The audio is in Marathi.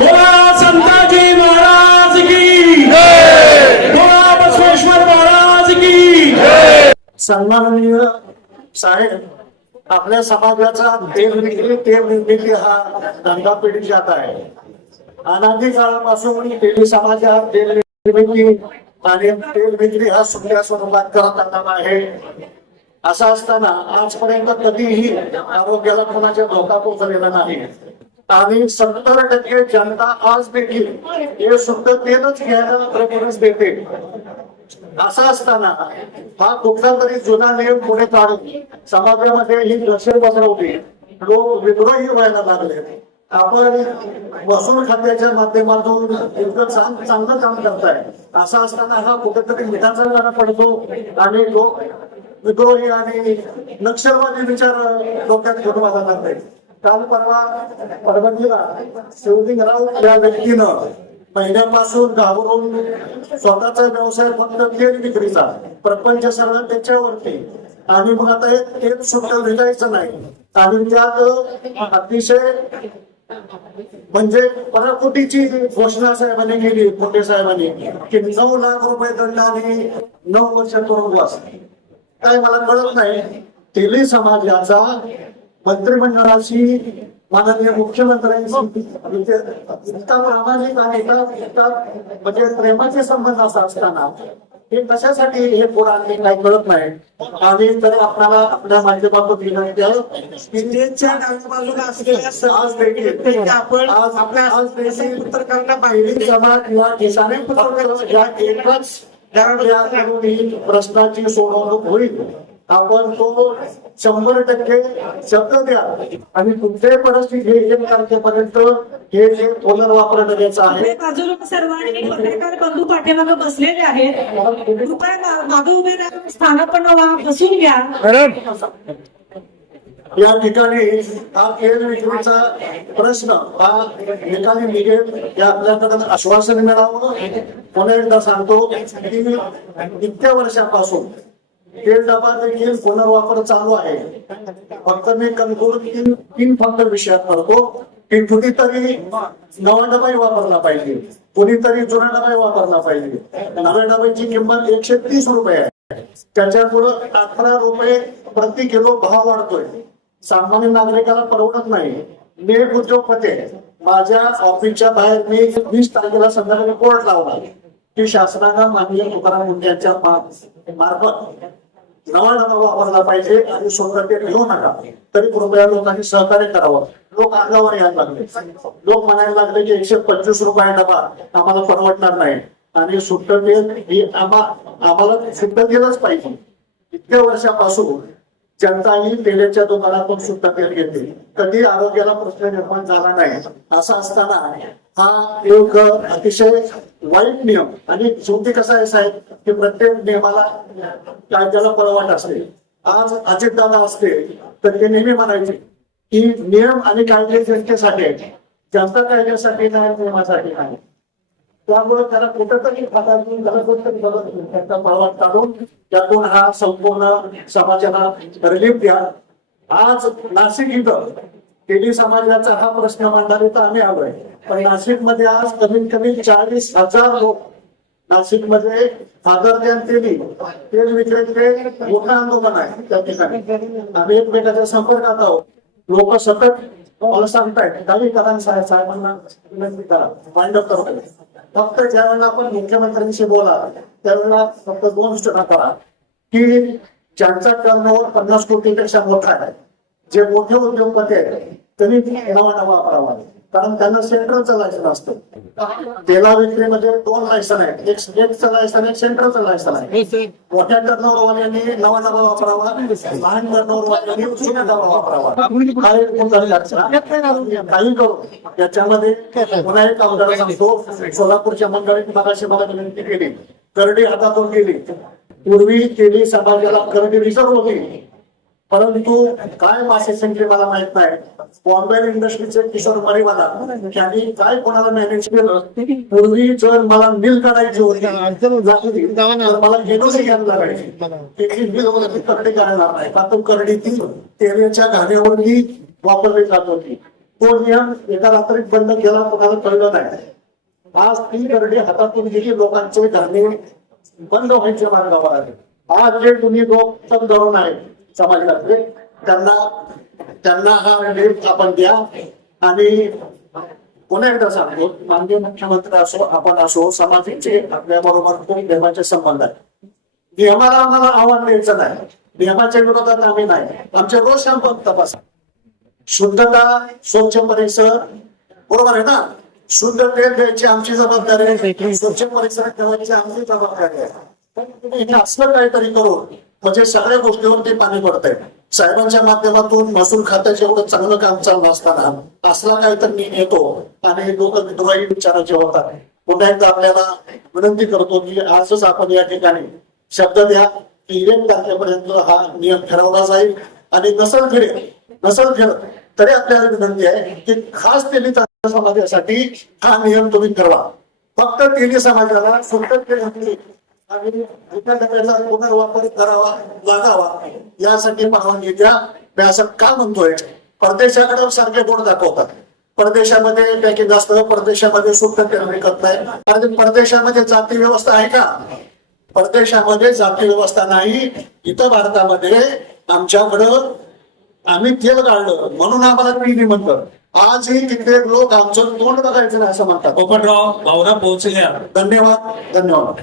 बोला संताजी महाराज की बोला बसवेश्वर महाराज की सन्माननीय साहेब, आपल्या समाजाचा तेल निर्मिती हा धंदा पिढी जात आहे. अनादी काळापासून तेली समाजात तेल निर्मिती आणि तेल विक्री हा सुप्या स्वरूपात करत आलेला आहे. असं असताना आजपर्यंत कधीही आरोग्याला कोणाचा धोका पोहोचलेला नाही आणि 70% जनता आज देखील हे शुद्ध तेलच घ्यायला प्रेफरन्स देते. असं असताना हा कुठला तरी जुना नियम पुढे काढून समाजामध्ये ही दहशत पसरवली, लोक विद्रोही व्हायला लागले. आपण वसूल खात्याच्या माध्यमातून इतकं चांगलं काम करताय. असं असताना हा कुठेतरी मिठाचा गाणा पडतो आणि लोक विद्रोही आणि नक्षलवादी विचार डोक्यात घेऊन वाजा लागते. काल परवा परभणीला शिवलिंगराव या व्यक्तीनं महिन्यापासून घाबरून स्वतःचा व्यवसाय फक्त तेल विक्रीचा प्रपंच सगळं त्याच्यावरती आणि मग आता हे तेल सुद्धा विकायचं नाही आणि त्यात अतिशय म्हणजे पराकोटीची घोषणा साहेबांनी केली. मोठे साहेबांनी की 9 लाख रुपये दंड आणि 9 वर्ष तुरुंगवास. काय मला कळत नाही, तेली समाजाचा मंत्रिमंडळाशी माननीय मुख्यमंत्र्यांशी इतका प्रामाणिक आणि इतका म्हणजे प्रेमाचे संबंध असा असताना हे कशासाठी हे पुराणे काही कळत नाही. आणि तरी आपल्याला आपल्या माध्यमातून विनंती आहे की त्यांच्या बाजूला असलेल्या आज देखील आपण आज आपल्या आज देशी पत्रकारांना पाहिजे समाज या ठिकाणी या एकच प्रश्नाची सोडवणूक होईल. आपण तो 100% शब्द द्या आणि तुमच्या परिस्थिती 1 तारखेपर्यंत हे जे पुनर्वापर करायचं आहे. बाजूला सर्वांनी पत्रकार बंधू पाठीमागे बसलेले आहेत. कृपया मागे उभे राहून स्थानापन्न बसून घ्या. या ठिकाणी हा तेल विक्रीचा प्रश्न हा निकाली निघेल या आपल्याकडे आश्वासन मिळावं. पुन्हा एकदा सांगतो की इतक्या वर्षापासून तेल डबा देखील पुनर्वापर चालू आहे. फक्त मी कणकूर तीन फक्त विषयात करतो की कुणीतरी नवा डबाही वापरला पाहिजे, कुणीतरी जुना डबाही वापरला पाहिजे. नव्या डब्याची किंमत 130 रुपये आहे, त्याच्यापुढे 18 रुपये प्रति किलो भाव वाढतोय. सामान्य नागरिकाला परवडत नाही. मी एक उद्योगपती आहे. माझ्या ऑफिसच्या बाहेर मी 20 तारखेला संध्याकाळी बोर्ड लावला की शासनानं माननीय तुकाराम मुंडे यांच्या मार्फत नवा डबा वापरला पाहिजे आणि स्वतः ते घेऊ नका. तरी कृपया लोकांनी सहकार्य करावं. लोक अंगावर यायला लागले. लोक म्हणायला लागले की 125 रुपये डबा आम्हाला परवडणार नाही आणि सुट्ट तेल ही आम्हाला सुट्ट तेलच पाहिजे. इतक्या वर्षापासून जनता ही तेलाच्या दुकानातून सुट्ट तेल घेते. कधी आरोग्याला प्रश्न निर्माण झाला नाही. असं असताना हा एक अतिशय वाईट नियम आणि शेवटी कसा आहे साहेब की प्रत्येक नियमाला कायद्याला पळवाट असते. आज अजितदादा असते तर ते नेहमी म्हणायचे की नियम आणि कायदे जनतेसाठी आहेत, जनता कायद्यासाठी नाही, नियमासाठी नाही. त्यामुळे त्याला कुठेतरी त्याचा पळवाट काढून त्यातून हा संपूर्ण समाजाला रिलीफ द्या. आज नाशिक इथं तेली समाजाचा हा प्रश्न मांडणारे तर आम्ही आलोय, पण नाशिक मध्ये आज कमीत कमी 40,000 लोक नाशिक मध्ये तेल विक्रेते मोठं आंदोलन आहे. त्या ठिकाणी आम्ही एकमेकाच्या संपर्कात आहोत. लोक सतत मला सांगतायत काही करा साहेबांना विनंती करा, माइंड अप करा. फक्त ज्या वेळेला आपण मुख्यमंत्र्यांशी बोला त्यावेळेला फक्त 2 सूचना करा की ज्यांचा टर्नओव्हर 50 कोटीपेक्षा मोठा आहे, जे मोठे उद्योगपती आहेत त्यांनी नवा डबा वापरावा. कारण त्यांना सेंट्रलचं लायसन असतं. तेला विक्रीमध्ये 2 लायसन आहेत, एक स्टेटचं लायसन आहे, सेंट्रलचं लायसन आहे. मोठ्या टर्नओव्हरवाल्यांनी नवा डबा वापरावा, लहान टर्नओव्हरवाल्यांनी जुना डबा वापरावा. काही करू याच्यामध्ये पुन्हा एक कामगार सांगतो. सोलापूरच्या मंडळीत मगाशी मला विनंती केली, करडी हातातून गेली. पूर्वी तेली समाजाला करडी रिझर्व होती, परंतु काय मासे संख्ये मला माहित नाही. बॉम्बे इंडस्ट्रीचे किशोर मरीवाला त्यांनी काय कोणाला मॅनेज केलं. पूर्वी जर मला मिल काढायची होती मला घेणोसी घ्यायला लागायची. करडी काढणार नाही का, तो करडी ती तेलाच्या घाण्यावरती वापरली जात होती. तो नियम एका रात्रीत बंद केला कोणाला कळलं नाही. आज ती गर्दी हातातून गेली, लोकांचे धरणे बंद व्हायचे मार्गावर आले. आज जे तुम्ही लोक तरुण आहेत समाजातले, त्यांना हा लेख आपण द्या. आणि पुन्हा एकदा सांगतो, माननीय मुख्यमंत्री असो आपण असो, समाजाचे आपल्या बरोबर खूप प्रेमाचे संबंध आहेत. नियमाला आम्हाला आव्हान द्यायचं नाही, नियमाच्या विरोधात आम्ही नाही. आमचे रोज आपण तपासा, शुद्धता, स्वच्छ परिसर, बरोबर आहे ना. शुद्ध तेल द्यायची आमची जबाबदारी आहे, स्वच्छ परिसर ठेवायची आमची जबाबदारी आहे. पण तुम्ही इथे असलं काहीतरी करून म्हणजे सगळ्या गोष्टीवरती पाणी पडतंय. साहेबांच्या माध्यमातून महसूल खात्याचे एवढं चांगलं काम चालू असताना असला काहीतरी मी येतो आणि लोक विधवाई विचाराचे होतात. पुन्हा एकदा आपल्याला विनंती करतो की आजच आपण या ठिकाणी शब्द द्या की 1 तारखेपर्यंत हा नियम ठरवला जाईल. आणि नसल फिरत तरी आपल्याला विनंती आहे की खास तेली समाजासाठी हा नियम तुम्ही ठरवा. फक्त तेली समाजाला सुटत केली आणि त्याचा पुनर्वापर करावा लागावा यासाठी परवानगी द्या. मी असं का म्हणतोय, परदेशाकडे सारखे बोट दाखवतात. परदेशामध्ये पॅकेज असतं, परदेशामध्ये सुट्ट तेल विकत नाही. आणि परदेशामध्ये जाती व्यवस्था आहे का? परदेशामध्ये जाती व्यवस्था नाही. इथं भारतामध्ये आमच्याकडं आम्ही तेल गाळलं म्हणून आम्हाला पिढी म्हणतात. आजही कित्येक लोक आमचं तोंड बघायचं नाही असं म्हणतात. पोपटराव भावना पोहोचल्या. धन्यवाद.